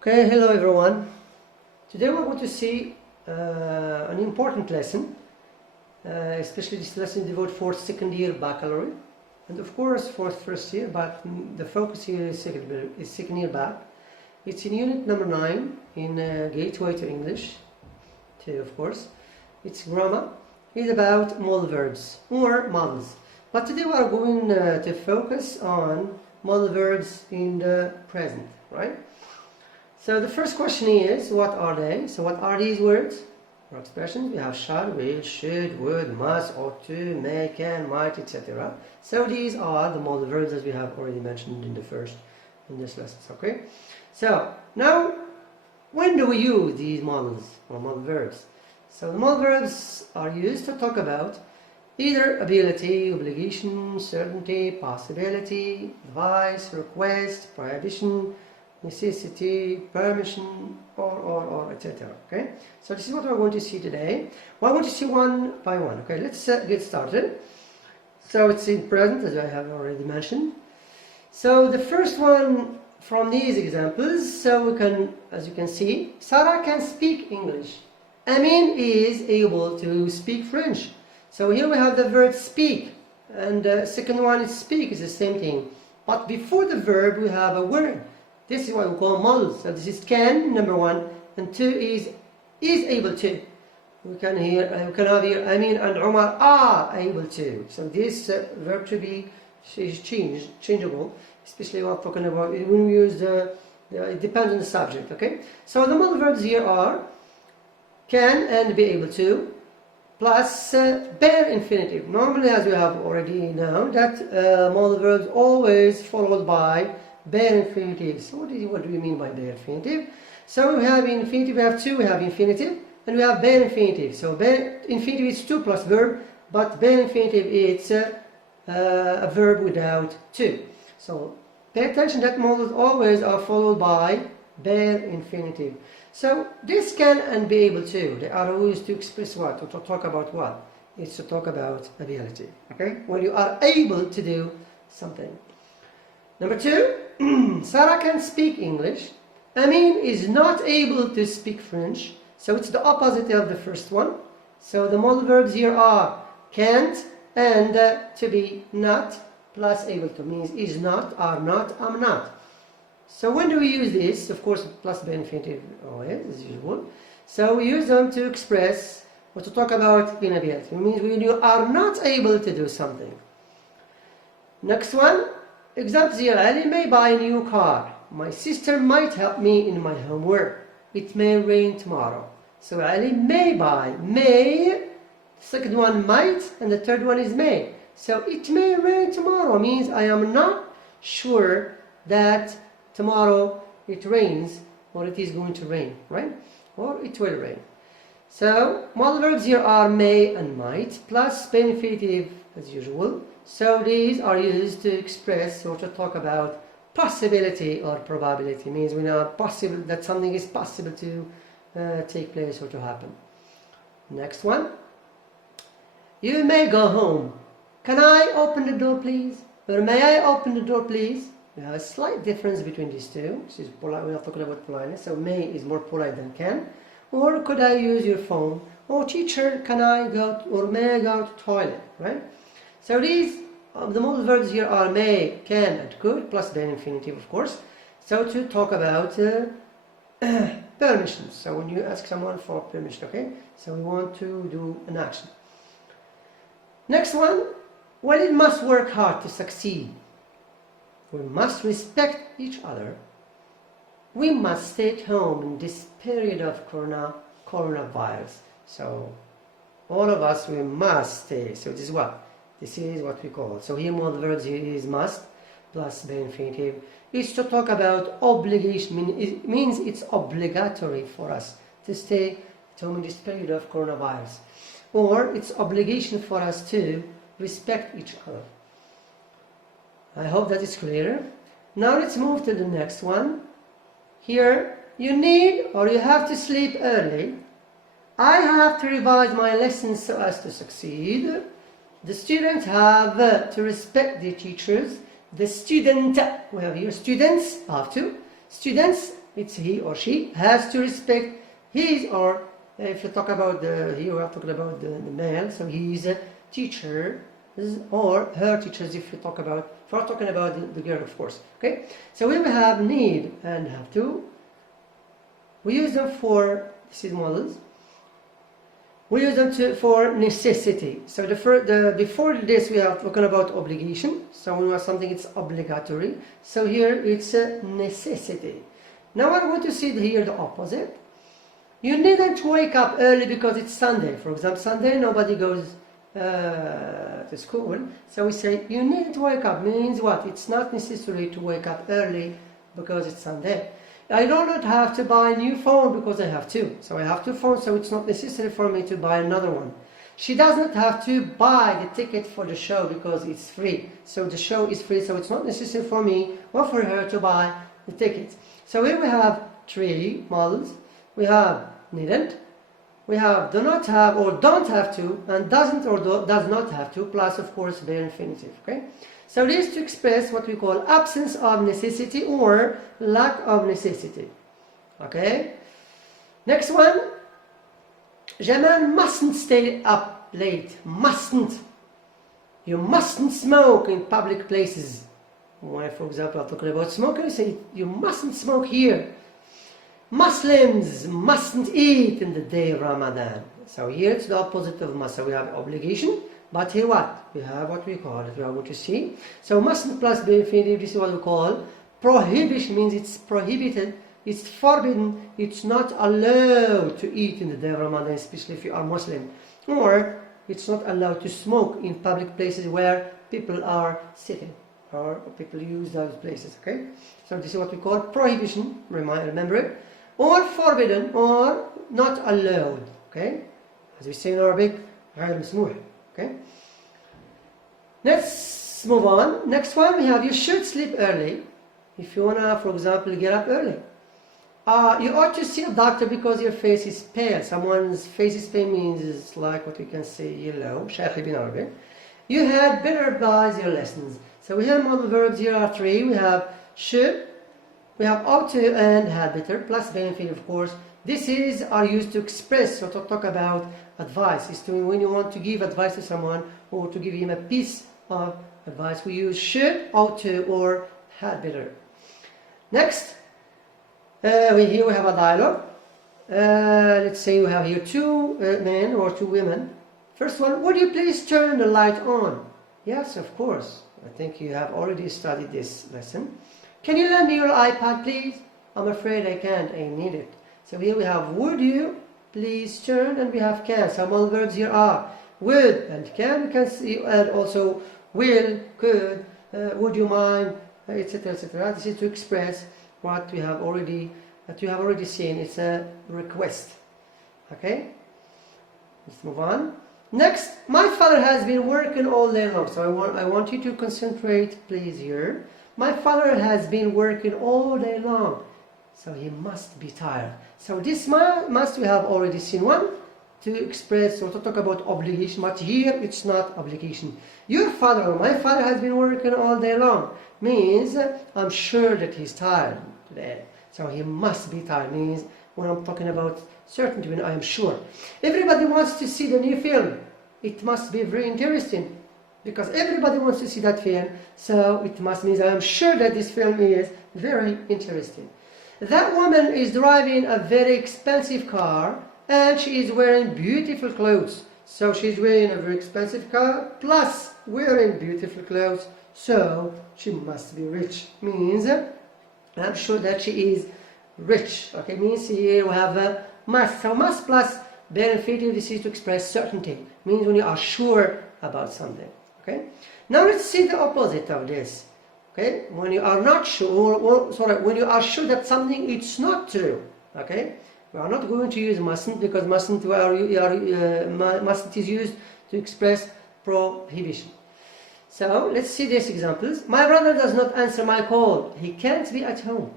Okay, hello everyone. Today we're going to see an important lesson, especially this lesson devoted for second year baccalaureate, and of course for first year, but the focus here is second year bac. It's in unit number 9 in Gateway to English 2, of course. It's grammar. It's about modal verbs or modals. But today we are going to focus on modal verbs in the present, right? So the first question is, what are they? So what are these words or expressions? We have shall, will, should, would, must, ought to, may, can, might, etc. So these are the modal verbs as we have already mentioned in this lesson, okay? So now, when do we use these modals or modal verbs? So the modal verbs are used to talk about either ability, obligation, certainty, possibility, advice, request, prohibition, necessity, permission, or etc. Okay, so this is what we're going to see today. We're going to see one by one. Okay, let's get started. So it's in present, as I have already mentioned. So the first one from these examples, so we can, as you can see, Sarah can speak English. Amin is able to speak French. So here we have the verb speak, and the second one is speak, is the same thing. But before the verb we have a word. This is what we call modals. So this is can, number 1, and 2 is able to. We can have here Amin and Umar are able to. So this verb to be is changeable, especially when we're talking about when we use it depends on the subject. Okay. So the modal verbs here are can and be able to, plus bare infinitive. Normally, as we have already known, that modal verbs always followed by bare infinitive. So what do we mean by bare infinitive? So we have infinitive, we have two, we have infinitive, and we have bare infinitive. So bare infinitive is 2 plus verb, but bare infinitive is a verb without 2. So pay attention that modals always are followed by bare infinitive. So this can and be able to, they are used to express what? To talk about what? It's to talk about ability. Okay? When you are able to do something. Number 2, Sarah can speak English. Amin is not able to speak French. So it's the opposite of the first one. So the modal verbs here are can't and to be not plus able to means is not, are not, am not. So when do we use this? Of course, plus the infinitive always, as usual. So we use them to express or to talk about inability. It means when you are not able to do something. Next one. Example here, Ali may buy a new car. My sister might help me in my homework. It may rain tomorrow. So Ali may buy. May, the second one might, and the third one is may. So it may rain tomorrow means I am not sure that tomorrow it rains or it is going to rain, right? Or it will rain. So modal verbs here are may and might plus infinitive as usual. So these are used to express or to talk about possibility or probability. It means we know possible that something is possible to take place or to happen. Next one. You may go home. Can I open the door please? Or may I open the door please? We have a slight difference between these two. This is polite. We are talking about politeness. So may is more polite than can. Or could I use your phone? Or teacher, can I go or may I go to toilet? Right? So these the modal verbs here are may, can, and could plus the infinitive, of course. So to talk about permissions. So when you ask someone for permission, okay? So we want to do an action. Next one. Well, it must work hard to succeed. We must respect each other. We must stay at home in this period of coronavirus. So all of us, we must stay. So this is what? This is what we call. So here modal verbs here is must plus the infinitive. It's to talk about obligation. It means it's obligatory for us to stay at home in this period of coronavirus. Or it's obligation for us to respect each other. I hope that is clear. Now let's move to the next one. Here, you need or you have to sleep early. I have to revise my lessons so as to succeed. The students have to respect the teachers. The student, we have here students, have to. Students it's he or she, has to respect his or, if you talk about here we are talking about the male, so he is a teacher, or her teachers if we're talking about the girl, of course. Okay, so when we have need and have to, we use them for, this is modals, we use them for necessity. So before this we are talking about obligation, so when we have something it's obligatory, so here it's a necessity. Now I want to see here the opposite. You needn't wake up early because it's Sunday. For example, Sunday nobody goes to school, so we say you needn't wake up, means what? It's not necessary to wake up early because it's Sunday. I do not have to buy a new phone because I have two, so I have two phones, so it's not necessary for me to buy another one. She does not have to buy the ticket for the show because it's free, so the show is free, so it's not necessary for me or for her to buy the tickets. So here we have three models. We have needn't, we have do not have or don't have to, and doesn't or does not have to, plus of course bare infinitive. Okay, so this to express what we call absence of necessity or lack of necessity. Okay, next one, Jamal mustn't stay up late. Mustn't. You mustn't smoke in public places. When, for example, I'm talking about smoking, you say you mustn't smoke here. Muslims mustn't eat in the day of Ramadan. So here it's the opposite of must. So we have obligation, but here what? We have what we call it. We are going to see. So mustn't plus be infinitive, this is what we call prohibition, means it's prohibited, it's forbidden, it's not allowed to eat in the day of Ramadan, especially if you are Muslim. Or it's not allowed to smoke in public places where people are sitting, or people use those places. Okay, so this is what we call prohibition, remember it, or forbidden, or not allowed. Okay, as we say in Arabic, غير مسموح. Okay, let's move on. Next one we have, you should sleep early if you wanna, for example, get up early. You ought to see a doctor because your face is pale. Someone's face is pale means it's like what we can say yellow. شاخب in Arabic. You had better revise your lessons. So we have modal verbs. Here are three. We have should, we have ought to, and had better, plus benefit, of course. This is are used to express or to talk about advice. It's to when you want to give advice to someone or to give him a piece of advice. We use should, ought to, or had better. Next, here we have a dialogue. Let's say we have here two men or two women. First one, would you please turn the light on? Yes, of course. I think you have already studied this lesson. Can you lend me your iPad, please? I'm afraid I can't. I need it. So here we have would you please turn, and we have can. Some other verbs here are would and can. You can see, and also will, could, would you mind, etc., etc. This is to express what we have already, that you have already seen. It's a request. Okay, let's move on. Next, my father has been working all day long. So I want you to concentrate, please, here. My father has been working all day long, so he must be tired. So this must we have already seen one to express or to talk about obligation, but here it's not obligation. Your father or my father has been working all day long means I'm sure that he's tired today. So he must be tired means when I'm talking about certainty, when I am sure. Everybody wants to see the new film. It must be very interesting because everybody wants to see that film. So it must mean I am sure that this film is very interesting. That woman is driving a very expensive car and she is wearing beautiful clothes. So she's wearing a very expensive car plus wearing beautiful clothes. So she must be rich. Means I'm sure that she is rich. Okay, means here we have a must. So must plus benefit, this is to express certainty. Means when you are sure about something. Okay. Now let's see the opposite of this. Okay, when you are not sure, when you are sure that something it's not true. Okay, we are not going to use mustn't because mustn't mustn't is used to express prohibition. So let's see these examples. My brother does not answer my call. He can't be at home.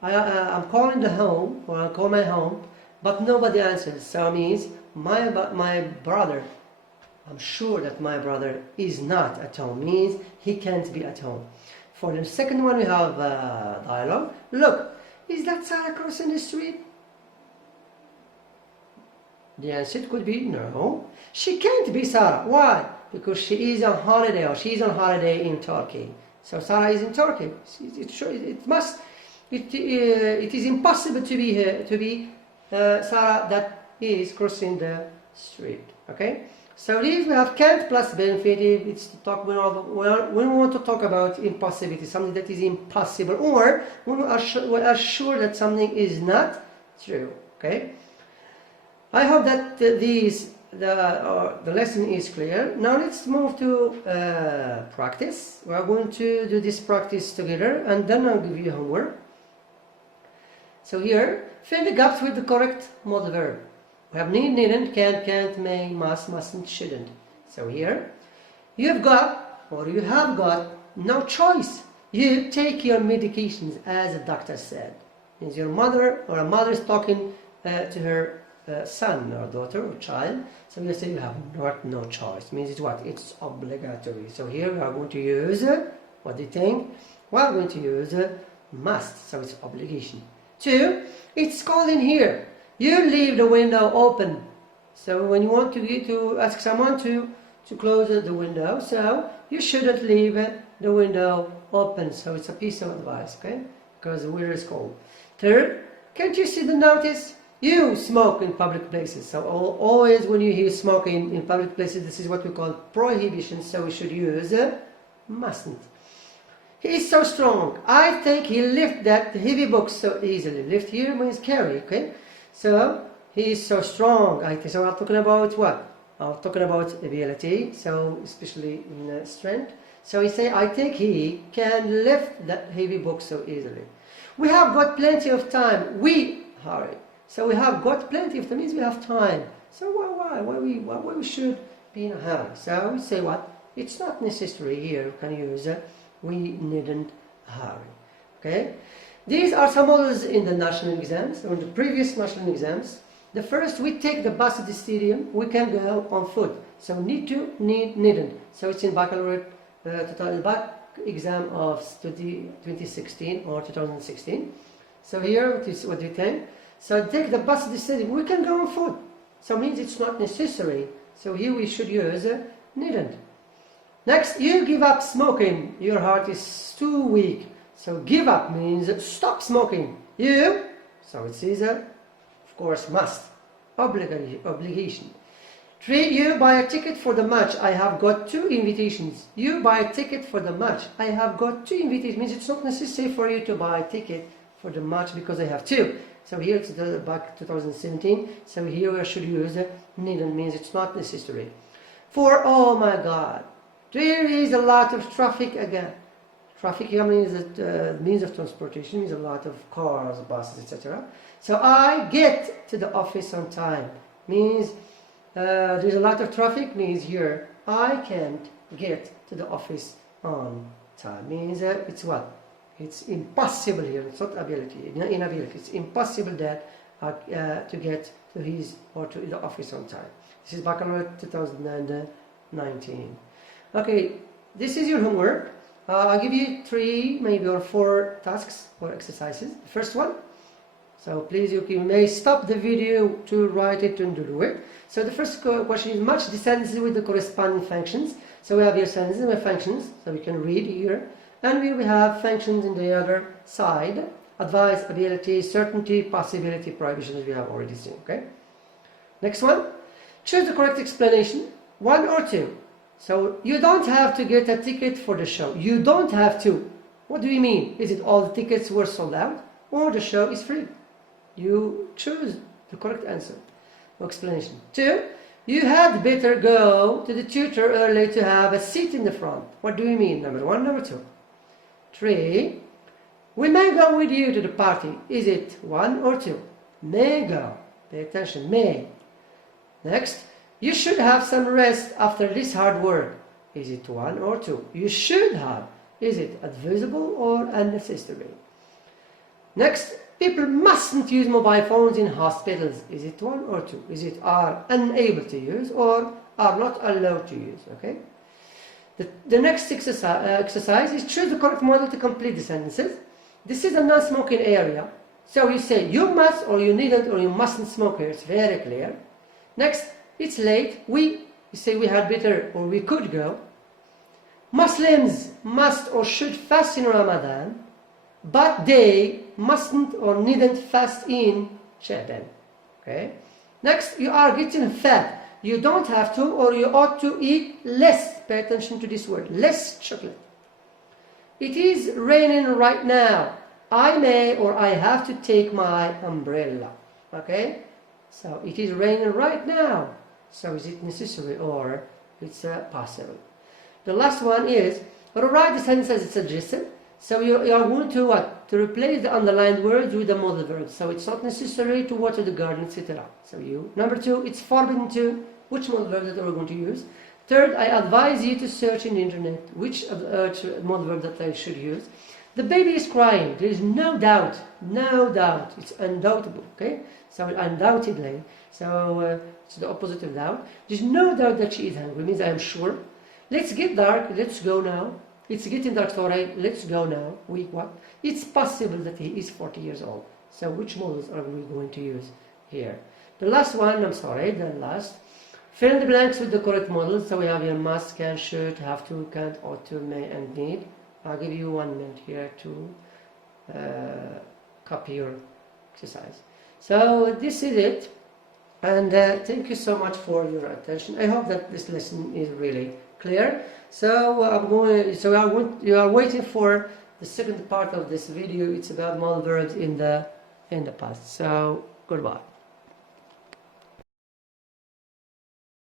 I'm calling the home, or I call my home, but nobody answers. So it means my brother, I'm sure that my brother is not at home. Means he can't be at home. For the second one we have dialogue. Look, Is that Sarah crossing the street? The answer could be no. She can't be Sarah. Why? Because she is on holiday, or she is on holiday in Turkey. So Sarah is in Turkey. It is impossible to be Sarah that is crossing the street. Okay. So these we have can't plus be infinitive. It's to talk when we want to talk about impossibility, something that is impossible, or when we are sure that something is not true. Okay. I hope that the lesson is clear. Now let's move to practice. We are going to do this practice together, and then I'll give you homework. So here, fill the gaps with the correct modal verb. We have need, needn't, can't, may, must, mustn't, shouldn't. So here, you have got no choice. You take your medications, as the doctor said. Means your mother or a mother is talking to her son or daughter or child. So you say you have no choice. Means it's what? It's obligatory. So here we are going to use, what do you think? We are going to use must. So it's obligation. 2, it's called in here. You leave the window open. So when you want to ask someone to close the window, so you shouldn't leave the window open. So it's a piece of advice, okay? Because the weather is cold. 3rd, can't you see the notice? You smoke in public places. So always when you hear smoking in public places, this is what we call prohibition. So we should use mustn't. He is so strong. I think he lifted that heavy book so easily. Lift here means carry, okay? So he is so strong. I think so. I'm talking about what? I'm talking about ability. So especially in strength. So he say, I think he can lift that heavy book so easily. We have got plenty of time. We hurry. So we have got plenty of time, means we have time. So why we should be in a hurry? So we say what? It's not necessary here. We can use we needn't hurry. Okay? These are some models in the national exams, or the previous national exams. The first, we take the bus to the stadium. We can go on foot. So need to, needn't. So it's in baccalaureate back exam of 2016 or 2016. So here, what do you think? So take the bus to the stadium. We can go on foot. So it means it's not necessary. So here we should use needn't. Next, you give up smoking. Your heart is too weak. So give up means stop smoking. You, so it says of course must. Obligation. 3, you buy a ticket for the match. I have got 2 invitations. You buy a ticket for the match. I have got 2 invitations. Means it's not necessary for you to buy a ticket for the match because I have 2. So here it's back 2017. So here we should use needn't, means it's not necessary. 4, oh my God, there is a lot of traffic again. Traffic here means that means of transportation, means a lot of cars, buses, etc. So I get to the office on time. Means there's a lot of traffic, means here I can't get to the office on time. Means it's what? It's impossible here. It's not ability, inability. It's impossible that to get to his or to the office on time. This is baccalaureate 2019. Okay, this is your homework. I'll give you 3, maybe or 4 tasks or exercises. The first one. So please, you may stop the video to write it and do it. So the first question is match the sentences with the corresponding functions. So we have here sentences with functions. So we can read here. And we will have functions in the other side. Advice, ability, certainty, possibility, prohibitions we have already seen. Okay. Next one. Choose the correct explanation. 1 or 2. So you don't have to get a ticket for the show. You don't have to. What do you mean? Is it all the tickets were sold out? Or the show is free? You choose the correct answer. Explanation. 2. You had better go to the tutor early to have a seat in the front. What do you mean? Number 1, number 2. 3. We may go with you to the party. Is it 1 or 2? May go. Pay attention. May. Next. You should have some rest after this hard work. Is it 1 or 2? You should have. Is it advisable or unnecessary? Next, people mustn't use mobile phones in hospitals. Is it 1 or 2? Is it are unable to use or are not allowed to use? Okay. The next exercise is choose the correct model to complete the sentences. This is a non-smoking area. So you say you must, or you needn't, or you mustn't smoke here. It's very clear. Next, it's late. You say we had better, or we could go. Muslims must or should fast in Ramadan, but they mustn't or needn't fast in Sha'ban. Okay. Next, you are getting fat. You don't have to, or you ought to eat less. Pay attention to this word, less chocolate. It is raining right now. I may or I have to take my umbrella. Okay? So it is raining right now. So is it necessary or it's possible? The last one is, write the sentence as it's suggested. So you are going to what? To replace the underlined words with the modal verbs. So it's not necessary to water the garden, etc. So number 2, it's forbidden to, which modal verb that we're going to use. Third, I advise you to search in the internet which modal verb that I should use. The baby is crying. There is no doubt. It's undoubtable. Okay? So undoubtedly. So it's the opposite of doubt. There's no doubt that she is hungry. It means I am sure. Let's get dark. Let's go now. It's getting dark, sorry. Let's go now. Week what? It's possible that he is 40 years old. So which modals are we going to use here? The last one, I'm sorry, the last. Fill in the blanks with the correct modals. So we have here must, can, should, have to, can't, ought to, may, and need. I'll give you 1 minute here to copy your exercise. So this is it. And thank you so much for your attention. I hope that this lesson is really clear. So you are waiting for the second part of this video. It's about modal verbs in the past. So goodbye.